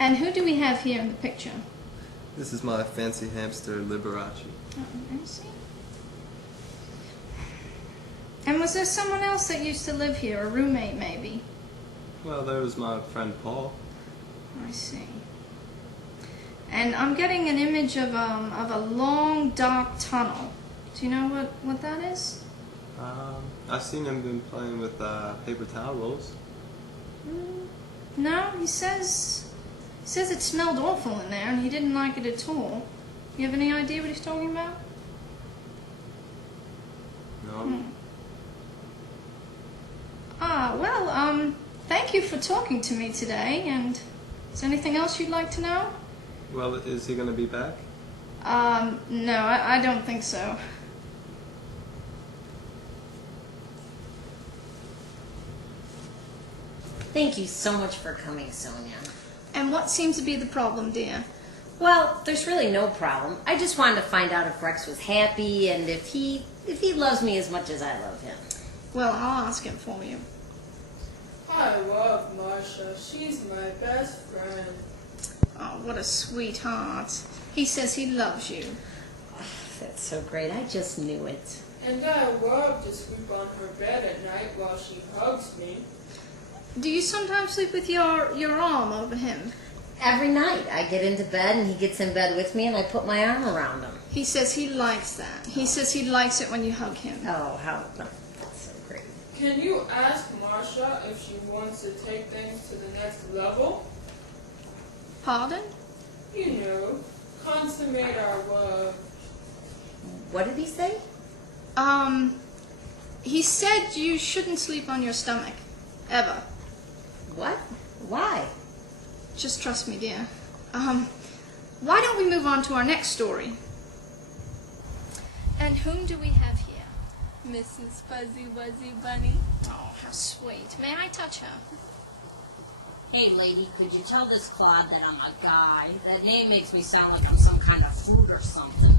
And who do we have here in the picture? This is my fancy hamster, Liberace. Oh, I see. And was there someone else that used to live here, a roommate maybe? Well, there was my friend Paul. I see. And I'm getting an image of a long, dark tunnel. Do you know what that is? I've seen him been playing with paper towel rolls. No, he says it smelled awful in there and he didn't like it at all. You have any idea what he's talking about? No. Well, thank you for talking to me today, and is there anything else you'd like to know? Well, is he going to be back? No, I don't think so. Thank you so much for coming, Sonia. And what seems to be the problem, dear? Well, there's really no problem. I just wanted to find out if Rex was happy and if he loves me as much as I love him. Well, I'll ask him for you. I love Marsha. She's my best friend. Oh, what a sweetheart. He says he loves you. Oh, that's so great. I just knew it. And I love to sleep on her bed at night while she hugs me. Do you sometimes sleep with your arm over him? Every night I get into bed and he gets in bed with me and I put my arm around him. He says he likes that. He says he likes it when you hug him. Oh, that's so great. Can you ask Marsha if she wants to take things to the next level? Pardon? You know, consummate our love. What did he say? He said you shouldn't sleep on your stomach. Ever. What? Why? Just trust me, dear. Why don't we move on to our next story? And whom do we have here? Mrs. Fuzzy Wuzzy Bunny. Oh, how sweet. May I touch her? Hey, lady, could you tell this Claude that I'm a guy? That name makes me sound like I'm some kind of fruit or something.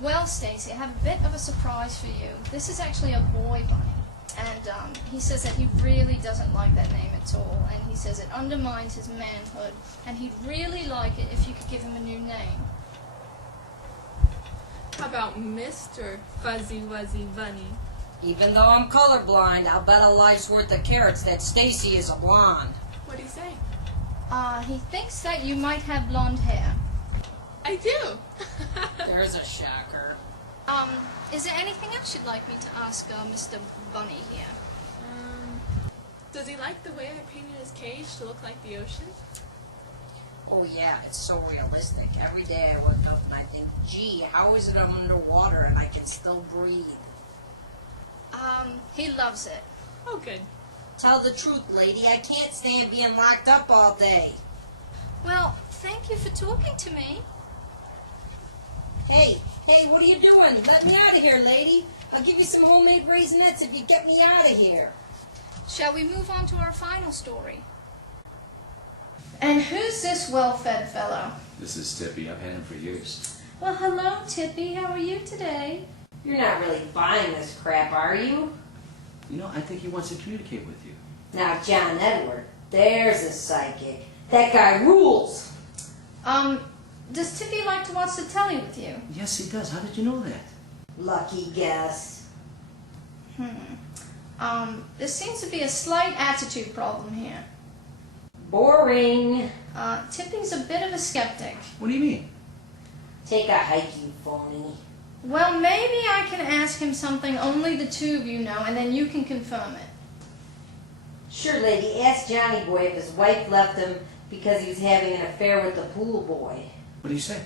Well, Stacy, I have a bit of a surprise for you. This is actually a boy bunny. And he says that he really doesn't like that name at all. And he says it undermines his manhood. And he'd really like it if you could give him a new name. How about Mr. Fuzzy Wuzzy Bunny? Even though I'm colorblind, I'll bet a life's worth of carrots that Stacy is a blonde. What'd he say? He thinks that you might have blonde hair. I do. There's a shocker. Is there anything else you'd like me to ask Mr. Bunny here? Does he like the way I painted his cage to look like the ocean? Oh yeah, it's so realistic. Every day I wake up and I think, gee, how is it I'm underwater and I can still breathe? He loves it. Oh, good. Tell the truth, lady, I can't stand being locked up all day. Well, thank you for talking to me. Hey, what are you doing? Let me out of here, lady. I'll give you some homemade raisinets if you get me out of here. Shall we move on to our final story? And who's this well-fed fellow? This is Tippy. I've had him for years. Well, hello, Tippy. How are you today? You're not really buying this crap, are you? You know, I think he wants to communicate with you. Now, John Edward, there's a psychic. That guy rules. Does Tippy like to watch the telly with you? Yes, he does. How did you know that? Lucky guess. There seems to be a slight attitude problem here. Boring. Tippy's a bit of a skeptic. What do you mean? Take a hike, you phony. Well, maybe I can ask him something only the two of you know, and then you can confirm it. Sure, lady. Ask Johnny Boy if his wife left him because he was having an affair with the pool boy. What do you say?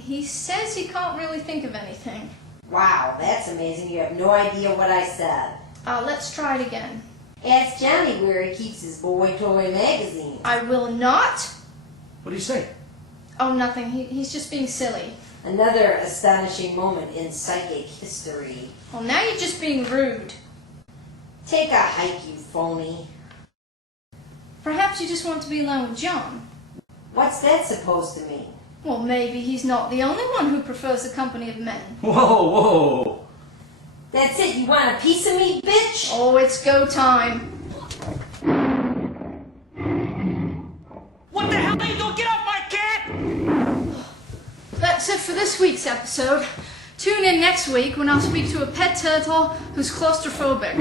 He says he can't really think of anything. Wow, that's amazing. You have no idea what I said. Let's try it again. Ask Johnny where he keeps his boy toy magazine. I will not. What do you say? Oh, nothing. He's just being silly. Another astonishing moment in psychic history. Well, now you're just being rude. Take a hike, you phony. Perhaps you just want to be alone with John. What's that supposed to mean? Well, maybe he's not the only one who prefers the company of men. Whoa, whoa! That's it? You want a piece of me, bitch? Oh, it's go time. What the hell are you for this week's episode. Tune in next week when I'll speak to a pet turtle who's claustrophobic.